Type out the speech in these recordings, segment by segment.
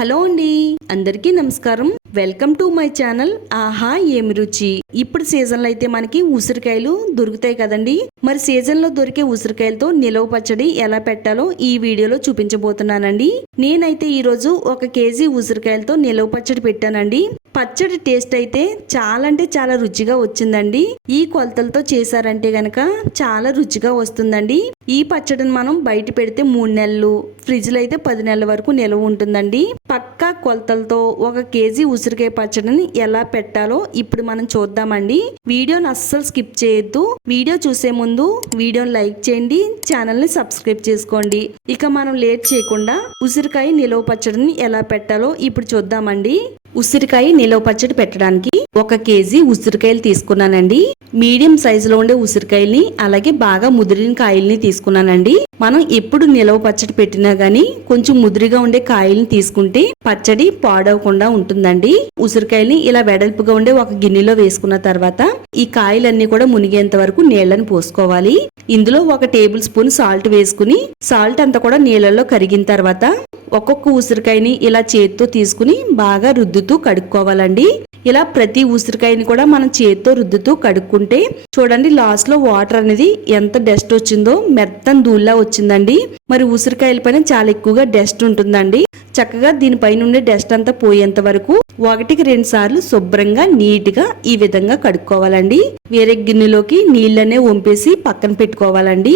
Hello అండి. అందరికీ నమస్కారం. వెల్కమ్ టు మై ఛానల్ ఆహా ఏమి రుచి. ఇప్పుడు సీజన్లో అయితే మనకి ఉసిరికాయలు దొరుకుతాయి కదండి. మరి సీజన్లో దొరికే ఉసిరికాయలతో నిలవ పచ్చడి ఎలా పెట్టాలో ఈ వీడియోలో చూపించబోతున్నానండి. నేనైతే ఈ రోజు ఒక కేజీ ఉసిరికాయలతో నిలవ పచ్చడి పెట్టానండి. పచ్చడి టేస్ట్ అయితే చాలా అంటే చాలా రుచిగా వచ్చిందండి. ఈ కొలతలతో చేశారంటే గనక చాలా రుచిగా వస్తుందండి. ఈ పచ్చడిని మనం బయట పెడితే మూడు నెలలు ఫ్రిడ్జ్లో అయితే పది నెలల వరకు నిలవ ఉంటుందండి. పక్కా కొలతలతో ఒక కేజీ ఉసిరికాయ పచ్చడిని ఎలా పెట్టాలో ఇప్పుడు మనం చూద్దామండి. వీడియోని అస్సలు స్కిప్ చేయొద్దు. వీడియో చూసే ముందు వీడియోని లైక్ చేయండి. ఛానల్ని సబ్స్క్రైబ్ చేసుకోండి. ఇక మనం లేట్ చేయకుండా ఉసిరి ఉసిరికాయ నిలవ పచ్చడిని ఎలా పెట్టాలో ఇప్పుడు చూద్దామండి. ఉసిరికాయ నిలవ పచ్చడి పెట్టడానికి ఒక కేజీ ఉసిరికాయలు తీసుకున్నానండి. మీడియం సైజులో ఉండే ఉసిరికాయల్ని అలాగే బాగా ముదిరిన కాయల్ని తీసుకున్నానండి. మనం ఎప్పుడు నిలవ పచ్చడి పెట్టినా గానీ కొంచెం ముదిరిగా ఉండే కాయల్ని తీసుకుంటే పచ్చడి పాడవకుండా ఉంటుందండి. ఉసిరికాయల్ని ఇలా వెడల్పుగా ఉండే ఒక గిన్నెలో వేసుకున్న తర్వాత ఈ కాయలన్నీ కూడా మునిగేంత వరకు నీళ్ళను పోసుకోవాలి. ఇందులో ఒక టేబుల్ స్పూన్ సాల్ట్ వేసుకుని సాల్ట్ అంతా కూడా నీళ్ళలో కరిగిన తర్వాత ఒక్కొక్క ఉసిరికాయని ఇలా చేత్తో తీసుకుని బాగా రుద్దుతూ కడుక్కోవాలండి. ఇలా ప్రతి ఉసిరికాయని కూడా మనం చేతితో రుద్దుతూ కడుక్కుంటే చూడండి లాస్ట్లో వాటర్ అనేది ఎంత డస్ట్ వచ్చిందో మెత్తని దూల్లా వచ్చిందండి. మరి ఉసిరికాయల పైన చాలా ఎక్కువగా డస్ట్ ఉంటుందండి. చక్కగా దీనిపైన ఉండే డస్ట్ అంతా పోయేంత వరకు ఒకటికి రెండు సార్లు శుభ్రంగా నీట్గా ఈ విధంగా కడుక్కోవాలండి. వేరే గిన్నెలోకి నీళ్ళనే వంపేసి పక్కన పెట్టుకోవాలండి.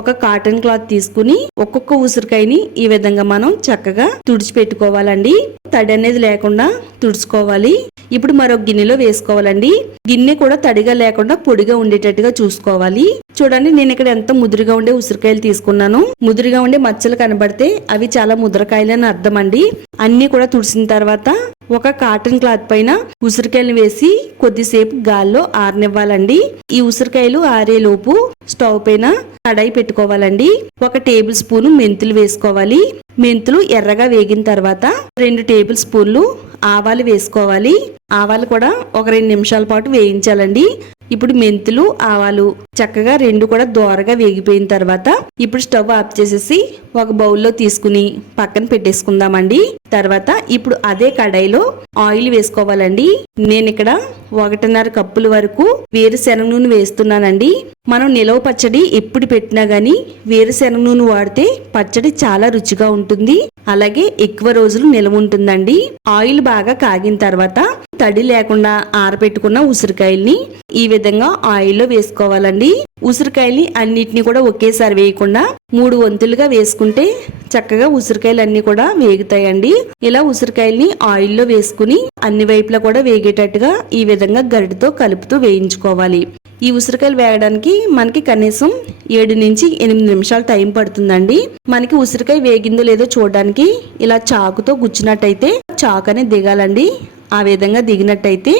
ఒక కాటన్ క్లాత్ తీసుకుని ఒక్కొక్క ఉసిరికాయని ఈ విధంగా మనం చక్కగా తుడిచి పెట్టుకోవాలండి తడి అనేది లేకుండా తుడుచుకోవాలి. ఇప్పుడు మరొక గిన్నెలో వేసుకోవాలండి. గిన్నె కూడా తడిగా లేకుండా పొడిగా ఉండేటట్టుగా చూసుకోవాలి. చూడండి నేను ఇక్కడ ఎంత ముదురుగా ఉండే ఉసిరికాయలు తీసుకున్నాను. ముదురుగా ఉండే మచ్చలు కనబడితే అవి చాలా ముద్రకాయలు అని అర్థం అండి అన్ని కూడా తుడిసిన తర్వాత ఒక కాటన్ క్లాత్ పైన ఉసిరికాయలు వేసి కొద్దిసేపు గాల్లో ఆరనివ్వాలండి. ఈ ఉసిరికాయలు ఆరేలోపు స్టవ్ పైన కడాయి పెట్టుకోవాలండి. ఒక టేబుల్ స్పూన్ మెంతులు వేసుకోవాలి. మెంతులు ఎర్రగా వేగిన తర్వాత రెండు టేబుల్ స్పూన్లు ఆవాలు వేసుకోవాలి. ఆవాలు కూడా ఒక రెండు నిమిషాల పాటు వేయించాలండి. ఇప్పుడు మెంతులు ఆవాలు చక్కగా రెండు కూడా దోరగా వేగిపోయిన తర్వాత ఇప్పుడు స్టవ్ ఆఫ్ చేసేసి ఒక బౌల్లో తీసుకుని పక్కన పెట్టేసుకుందామండి. తర్వాత ఇప్పుడు అదే కడాయిలో ఆయిల్ వేసుకోవాలండి. నేను ఇక్కడ ఒకటిన్నర కప్పుల వరకు వేరుశెనగ నూనె వేస్తున్నానండి. మనం నిలవ పచ్చడి ఎప్పుడు పెట్టినా గానీ వేరుశెనగ నూనె వాడితే పచ్చడి చాలా రుచిగా ఉంటుంది. అలాగే ఎక్కువ రోజులు నిలవ ఉంటుందండి. ఆయిల్ బాగా కాగిన తర్వాత తడి లేకుండా ఆరబెట్టుకున్న ఉసిరికాయల్ని ఈ విధంగా ఆయిల్లో వేసుకోవాలండి. ఉసిరికాయల్ని అన్నిటిని కూడా ఒకేసారి వేయకుండా మూడు వంతులుగా వేసుకుంటే చక్కగా ఉసిరికాయలు అన్ని కూడా వేగుతాయండి. ఇలా ఉసిరికాయల్ని ఆయిల్లో వేసుకుని అన్ని వైపులా కూడా వేగేటట్టుగా ఈ విధంగా గరిటతో కలుపుతూ వేయించుకోవాలి. ఈ ఉసిరికాయలు వేయడానికి మనకి కనీసం ఏడు నుంచి ఎనిమిది నిమిషాలు టైం పడుతుందండి. మనకి ఉసిరికాయ వేగిందో లేదో చూడడానికి ఇలా చాకుతో గుచ్చినట్టయితే చాకు అనేది దిగాలండి. ఆ విధంగా దిగినట్టయితే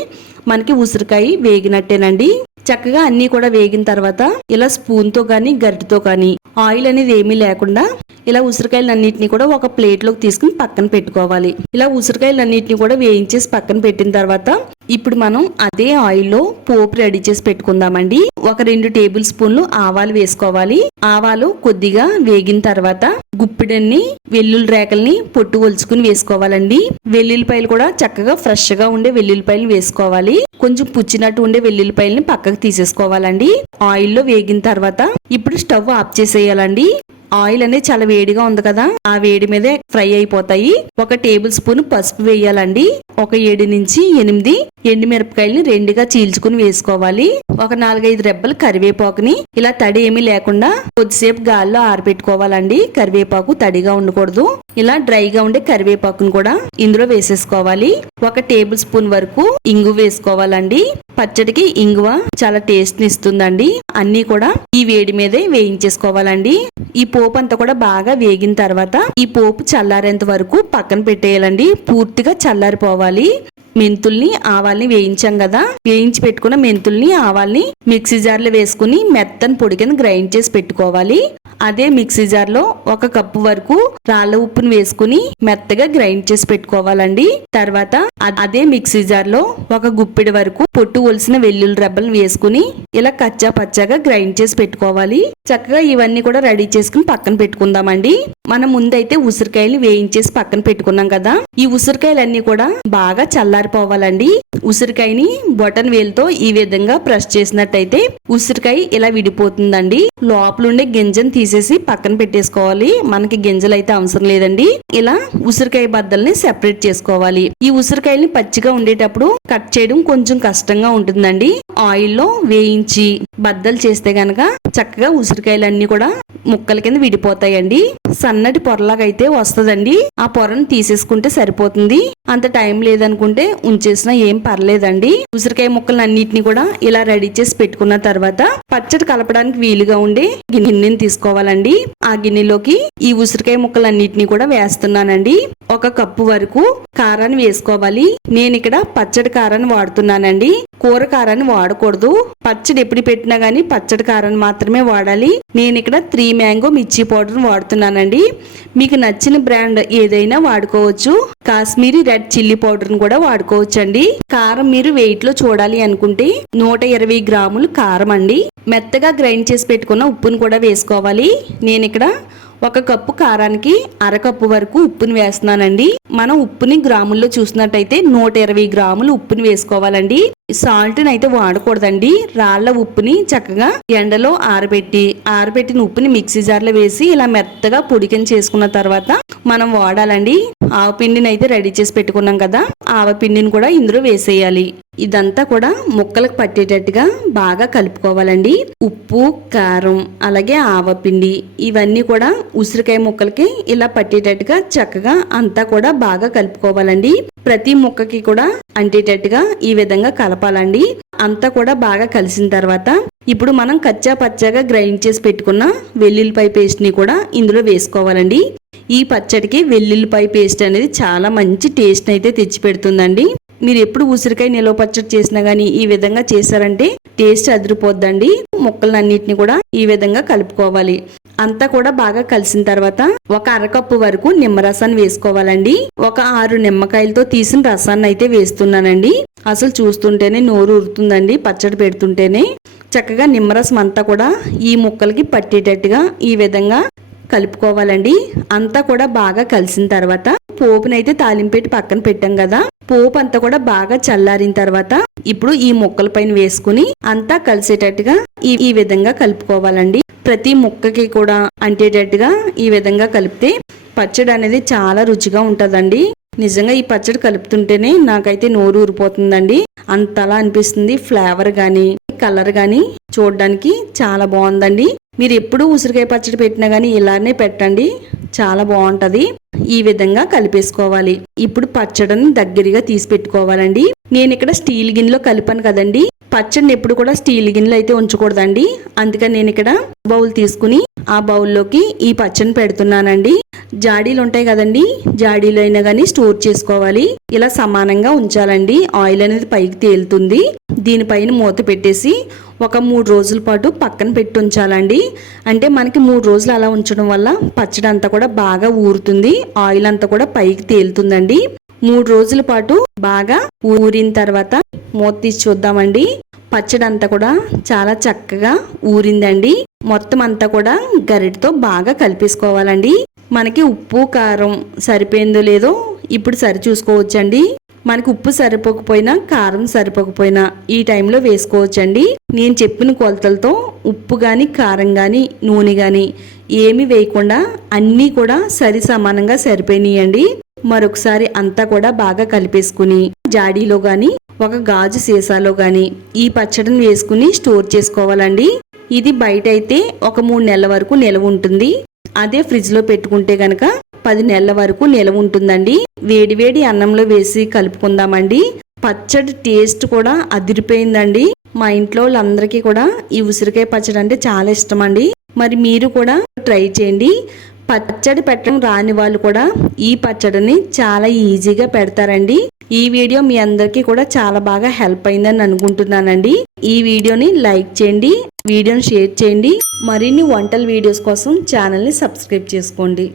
మనకి ఉసిరికాయ వేగినట్టేనండి. చక్కగా అన్ని కూడా వేగిన తర్వాత ఇలా స్పూన్తో కానీ గరిటితో కానీ ఆయిల్ అనేది ఏమీ లేకుండా ఇలా ఉసిరికాయలన్నింటినీ కూడా ఒక ప్లేట్లోకి తీసుకుని పక్కన పెట్టుకోవాలి. ఇలా ఉసిరికాయలన్నింటినీ కూడా వేయించేసి పక్కన పెట్టిన తర్వాత ఇప్పుడు మనం అదే ఆయిల్లో పోపు రెడీ చేసి పెట్టుకుందామండి. ఒక రెండు టేబుల్ స్పూన్లు ఆవాలు వేసుకోవాలి. ఆవాలు కొద్దిగా వేగిన తర్వాత గుప్పిడన్ని వెల్లుల్లి రేకల్ని పొట్టు ఒలుచుకుని వేసుకోవాలండి. వెల్లుల్లిపాయలు కూడా చక్కగా ఫ్రెష్గా ఉండే వెల్లుల్లిపాయలు వేసుకోవాలి. కొంచెం పుచ్చినట్టు ఉండే వెల్లుల్లిపాయలని పక్కకు తీసేసుకోవాలండి. ఆయిల్లో వేగిన తర్వాత ఇప్పుడు స్టవ్ ఆఫ్ చేసేయాలండి. ఆయిల్ అనేది చాలా వేడిగా ఉంది కదా ఆ వేడి మీదే ఫ్రై అయిపోతాయి. ఒక టేబుల్ స్పూన్ పసుపు వేయాలండి. ఒక ఏడు నుంచి ఎనిమిది ఎండుమిరపకాయలని రెండుగా చీల్చుకుని వేసుకోవాలి. ఒక నాలుగైదు రెబ్బలు కరివేపాకుని ఇలా తడి ఏమీ లేకుండా కొద్దిసేపు గాల్లో ఆరబెట్టుకోవాలండి. కరివేపాకు తడిగా ఉండకూడదు. ఇలా డ్రైగా ఉండే కరివేపాకును కూడా ఇందులో వేసేసుకోవాలి. ఒక టేబుల్ స్పూన్ వరకు ఇంగు వేసుకోవాలండి. పచ్చడికి ఇంగువ చాలా టేస్ట్ని ఇస్తుందండి. అన్ని కూడా ఈ వేడి మీదే వేయించేసుకోవాలండి. ఈ పోపు అంతా కూడా బాగా వేగిన తర్వాత ఈ పోపు చల్లారేంత వరకు పక్కన పెట్టేయాలండి. పూర్తిగా చల్లారిపోవాలి. మెంతుల్ని ఆవాల్ని వేయించాం కదా. వేయించి పెట్టుకున్న మెంతుల్ని ఆవాల్ని మిక్సీ జార్లో వేసుకుని మెత్తని పొడి కింద గ్రైండ్ చేసి పెట్టుకోవాలి. అదే మిక్సీ జార్లో ఒక కప్పు వరకు రాళ్ళ ఉప్పును వేసుకుని మెత్తగా గ్రైండ్ చేసి పెట్టుకోవాలండి. తర్వాత అదే మిక్సీ జార్లో ఒక గుప్పిడి వరకు పొట్టు ఒలిసిన వెల్లుల్లి రబ్బలు వేసుకుని ఇలా కచ్చా పచ్చాగా గ్రైండ్ చేసి పెట్టుకోవాలి. చక్కగా ఇవన్నీ కూడా రెడీ చేసుకుని పక్కన పెట్టుకుందామండి. మనం ముందైతే ఉసిరికాయలు వేయించేసి పక్కన పెట్టుకున్నాం కదా. ఈ ఉసిరికాయలన్నీ కూడా బాగా చల్లారిపోవాలండి. ఉసిరికాయని బొటన్ వేలుతో ఈ విధంగా ప్రెస్ చేసినట్టయితే ఉసిరికాయ ఇలా విడిపోతుందండి. లోపల ఉండే గింజను తీసేసి పక్కన పెట్టేసుకోవాలి. మనకి గింజలు అయితే అవసరం లేదండి. ఇలా ఉసిరికాయ బద్దల్ని సెపరేట్ చేసుకోవాలి. ఈ ఉసిరికాయల్ని పచ్చిగా ఉండేటప్పుడు కట్ చేయడం కొంచెం కష్టంగా ఉంటుందండి. ఆయిల్లో వేయించి బద్దలు చేస్తే గనక చక్కగా ఉసిరికాయలన్నీ కూడా ముక్కల కింద విడిపోతాయండి. సన్నటి పొరలాగా అయితే ఆ పొరను తీసేసుకుంటే సరిపోతుంది. అంత టైం లేదనుకుంటే ఉంచేసినా ఏం పర్లేదండి. ఉసిరికాయ ముక్కలు అన్నిటిని కూడా ఇలా రెడీ చేసి పెట్టుకున్న తర్వాత పచ్చడి కలపడానికి వీలుగా ఉండే గిన్నెని తీసుకోవాలండి. ఆ గిన్నెలోకి ఈ ఉసిరికాయ ముక్కలన్నిటిని కూడా వేస్తున్నానండి. ఒక కప్పు వరకు కారాన్ని వేసుకోవాలి. నేను ఇక్కడ పచ్చడి కారాన్ని వాడుతున్నానండి. కూర కారాన్ని వాడకూడదు. పచ్చడి ఎప్పుడు పెట్టినా కానీ పచ్చడి కారాన్ని మాత్రమే వాడాలి. నేను ఇక్కడ త్రీ మ్యాంగో మిర్చి పౌడర్ వాడుతున్నానండి. మీకు నచ్చిన బ్రాండ్ ఏదైనా వాడుకోవచ్చు. కాశ్మీరీ రెడ్ చిల్లీ పౌడర్ కూడా వాడుకోవచ్చు అండి కారం మీరు వెయిట్లో చూడాలి అనుకుంటే నూట ఇరవై గ్రాములు కారం అండి. మెత్తగా గ్రైండ్ చేసి పెట్టుకున్న ఉప్పును కూడా వేసుకోవాలి. నేను ఇక్కడ ఒక కప్పు కారానికి అరకప్పు వరకు ఉప్పుని వేస్తున్నానండి. మనం ఉప్పుని గ్రాముల్లో చూసినట్టయితే నూట ఇరవై గ్రాములు ఉప్పుని వేసుకోవాలండి. సాల్ట్ అయితే వాడకూడదండి. రాళ్ళ ఉప్పుని చక్కగా ఎండలో ఆరబెట్టి ఆరబెట్టిన ఉప్పుని మిక్సీ జార్లో వేసి ఇలా మెత్తగా పొడికని చేసుకున్న తర్వాత మనం వాడాలండి. ఆవపిండిని అయితే రెడీ చేసి పెట్టుకున్నాం కదా ఆవపిండిని కూడా ఇందులో వేసేయాలి. ఇదంతా కూడా ముక్కలకు పట్టేటట్టుగా బాగా కలుపుకోవాలండి. ఉప్పు కారం అలాగే ఆవపిండి ఇవన్నీ కూడా ఉసిరికాయ ముక్కలకి ఇలా పట్టేటట్టుగా చక్కగా అంతా కూడా బాగా కలుపుకోవాలండి. ప్రతి ముక్కకి కూడా అంటేటట్టుగా ఈ విధంగా కలపాలండి. అంతా కూడా బాగా కలిసిన తర్వాత ఇప్పుడు మనం కచ్చా పచ్చాగా గ్రైండ్ చేసి పెట్టుకున్న వెల్లుల్లిపాయ పేస్ట్ని కూడా ఇందులో వేసుకోవాలండి. ఈ పచ్చడికి వెల్లుల్లిపాయ పేస్ట్ అనేది చాలా మంచి టేస్ట్ అయితే తెచ్చి పెడుతుందండి మీరు ఎప్పుడు ఉసిరికాయ నిల్వ పచ్చడి చేసినా గానీ ఈ విధంగా చేశారంటే టేస్ట్ అదిరిపోద్దండి. ముక్కలన్నిటిని కూడా ఈ విధంగా కలుపుకోవాలి. అంతా కూడా బాగా కలిసిన తర్వాత ఒక అరకప్పు వరకు నిమ్మరసాన్ని వేసుకోవాలండి. ఒక ఆరు నిమ్మకాయలతో తీసిన రసాన్ని అయితే వేస్తున్నానండి. అసలు చూస్తుంటేనే నోరు ఉరుతుందండి పచ్చడి పెడుతుంటేనే. చక్కగా నిమ్మరసం అంతా కూడా ఈ ముక్కలకి పట్టేటట్టుగా ఈ విధంగా కలుపుకోవాలండి. అంతా కూడా బాగా కలిసిన తర్వాత పోపునైతే తాలింపెట్టి పక్కన పెట్టాం కదా. పోపు అంతా కూడా బాగా చల్లారిన తర్వాత ఇప్పుడు ఈ ముక్కల పైన వేసుకుని అంతా కలిసేటట్టుగా ఈ ఈ విధంగా కలుపుకోవాలండి. ప్రతి ముక్కకి కూడా అంటేటట్టుగా ఈ విధంగా కలిపితే పచ్చడి అనేది చాలా రుచిగా ఉంటదండి. నిజంగా ఈ పచ్చడి కలుపుతుంటేనే నాకైతే నోరు ఊరిపోతుందండి. అంతలా అనిపిస్తుంది. ఫ్లేవర్ గాని కలర్ గాని చూడడానికి చాలా బాగుందండి. మీరు ఎప్పుడు ఉసిరికాయ పచ్చడి పెట్టినా కానీ ఇలానే పెట్టండి. చాలా బాగుంటుంది. ఈ విధంగా కలిపేసుకోవాలి. ఇప్పుడు పచ్చడిని దగ్గరగా తీసి పెట్టుకోవాలండి. నేను ఇక్కడ స్టీల్ గిన్నెలో కలిపాను కదండి. పచ్చడిని ఎప్పుడు కూడా స్టీల్ గిన్నెలో అయితే ఉంచకూడదండి. అందుకని నేను ఇక్కడ బౌల్ తీసుకుని ఆ బౌల్లోకి ఈ పచ్చడిని పెడుతున్నానండి. జాడీలు ఉంటాయి కదండి. జాడీలు అయినా కానీ స్టోర్ చేసుకోవాలి. ఇలా సమానంగా ఉంచాలండి. ఆయిల్ అనేది పైకి తేలుతుంది. దీనిపైన మూత పెట్టేసి ఒక మూడు రోజుల పాటు పక్కన పెట్టి ఉంచాలండి. అంటే మనకి మూడు రోజులు అలా ఉంచడం వల్ల పచ్చడి అంతా కూడా బాగా ఊరుతుంది. ఆయిల్ అంతా కూడా పైకి తేలుతుందండి. మూడు రోజుల పాటు బాగా ఊరిన తర్వాత మూత తీసి చూద్దామండి. పచ్చడి అంతా కూడా చాలా చక్కగా ఊరిందండి. మొత్తం అంతా కూడా గరిటతో బాగా కలిపేసుకోవాలండి. మనకి ఉప్పు కారం సరిపోయిందో లేదో ఇప్పుడు సరి చూసుకోవచ్చండి. మనకి ఉప్పు సరిపోకపోయినా కారం సరిపోకపోయినా ఈ టైంలో వేసుకోవచ్చండి. నేను చెప్పిన కొలతలతో ఉప్పు కానీ కారం కానీ నూనె కానీ ఏమి వేయకుండా అన్నీ కూడా సరి సమానంగా సరిపోయినాయండి. మరొకసారి అంతా కూడా బాగా కలిపేసుకుని జాడీలో కానీ ఒక గాజు సీసాలో కానీ ఈ పచ్చడిని వేసుకుని స్టోర్ చేసుకోవాలండి. ఇది బయట అయితే ఒక మూడు నెలల వరకు నిలవ ఉంటుంది. అదే ఫ్రిడ్జ్లో పెట్టుకుంటే గనక పది నెలల వరకు నిలవ ఉంటుందండి. వేడివేడి అన్నంలో వేసి కలుపుకుందామండి. పచ్చడి టేస్ట్ కూడా అదిరిపోయిందండి. మా ఇంట్లో వాళ్ళందరికీ కూడా ఈ ఉసిరికాయ పచ్చడి అంటే చాలా ఇష్టం అండి మరి మీరు కూడా ట్రై చేయండి. పచ్చడి పెట్టడం రాని వాళ్ళు కూడా ఈ పచ్చడిని చాలా ఈజీగా పెడతారండి. ఈ వీడియో మీ అందరికీ కూడా చాలా బాగా హెల్ప్ అయిందని అనుకుంటున్నానండి. ఈ వీడియోని లైక్ చేయండి వీడియోని షేర్ చేయండి. మరిన్ని వంటల వీడియోస్ కోసం ఛానల్ని సబ్స్క్రైబ్ చేసుకోండి.